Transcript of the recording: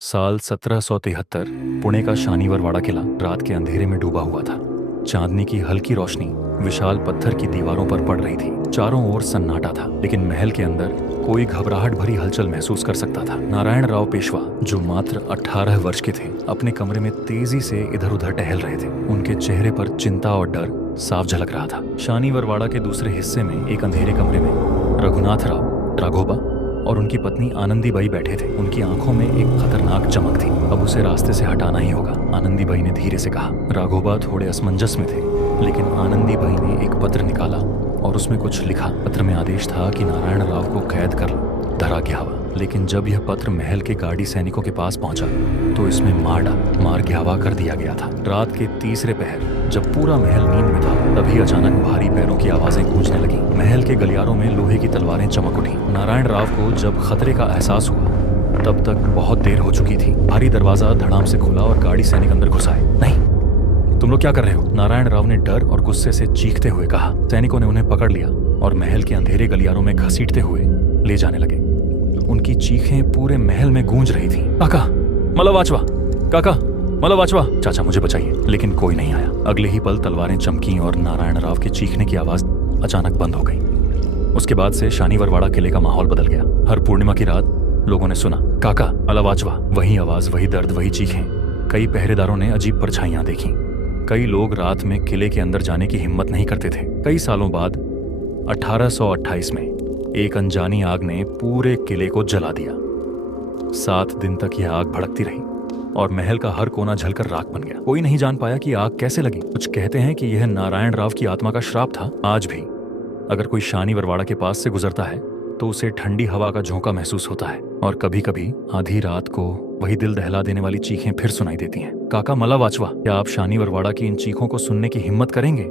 साल 1773 पुणे का शानीवरवाड़ा किला रात के अंधेरे में डूबा हुआ था। चांदनी की हल्की रोशनी विशाल पत्थर की दीवारों पर पड़ रही थी। चारों ओर सन्नाटा था, लेकिन महल के अंदर कोई घबराहट भरी हलचल महसूस कर सकता था। नारायण राव पेशवा, जो मात्र 18 वर्ष के थे, अपने कमरे में तेजी से इधर उधर टहल रहे थे। उनके चेहरे पर चिंता और डर साफ झलक रहा था। शानीवरवाड़ा के दूसरे हिस्से में एक अंधेरे कमरे में रघुनाथ राव, राघोबा और उनकी पत्नी आनंदीबाई बैठे थे। उनकी आंखों में एक खतरनाक चमक थी। अब उसे रास्ते से हटाना ही होगा, आनंदीबाई ने धीरे से कहा। राघोबा थोड़े असमंजस में थे, लेकिन आनंदीबाई ने एक पत्र निकाला और उसमें कुछ लिखा। पत्र में आदेश था कि नारायण राव को कैद कर धरा गया हुआ। लेकिन जब यह पत्र महल के गार्डी सैनिकों के पास पहुंचा तो इसमें मार गियावा कर दिया गया था। रात के तीसरे पहर जब पूरा महल नींद में था, तभी अचानक भारी पैरों की आवाजें गूंजने लगी। महल के गलियारों में लोहे की तलवारें चमक उठी। नारायण राव को जब खतरे का एहसास हुआ, तब तक बहुत देर हो चुकी थी। भारी दरवाजा धड़ाम से खुला और गार्डी सैनिक अंदर घुस आए। नहीं, तुम लोग क्या कर रहे हो? नारायण राव ने डर और गुस्से से चीखते हुए कहा। सैनिकों ने उन्हें पकड़ लिया और महल के अंधेरे गलियारों में घसीटते हुए ले जाने लगे। उनकी चीखें पूरे महल में गूंज रही थी। काका मलवाचवा, काका मलवाचवा, चाचा मुझे बचाइए। लेकिन कोई नहीं आया। अगले ही पल तलवारें चमकी और नारायण राव के चीखने की आवाज अचानक बंद हो गई। उसके बाद से शानीवरवाड़ा किले का माहौल बदल गया। हर पूर्णिमा की रात लोगों ने सुना, काका मलवाचवा। वही आवाज, वही दर्द, वही चीखें। कई पहरेदारों ने अजीब परछाइयां देखी। कई लोग रात में किले के अंदर जाने की हिम्मत नहीं करते थे। कई सालों बाद 1828 में एक अनजानी आग ने पूरे किले को जला दिया। 7 दिन तक यह आग भड़कती रही और महल का हर कोना जलकर राख बन गया। कोई नहीं जान पाया कि आग कैसे लगी। कुछ कहते हैं कि यह नारायण राव की आत्मा का श्राप था। आज भी अगर कोई शानीवरवाड़ा के पास से गुजरता है तो उसे ठंडी हवा का झोंका महसूस होता है और कभी कभी आधी रात को वही दिल दहला देने वाली चीखें फिर सुनाई देती हैं। काका मलावाचवा, क्या आप शानीवरवाड़ा की इन चीखों को सुनने की हिम्मत करेंगे?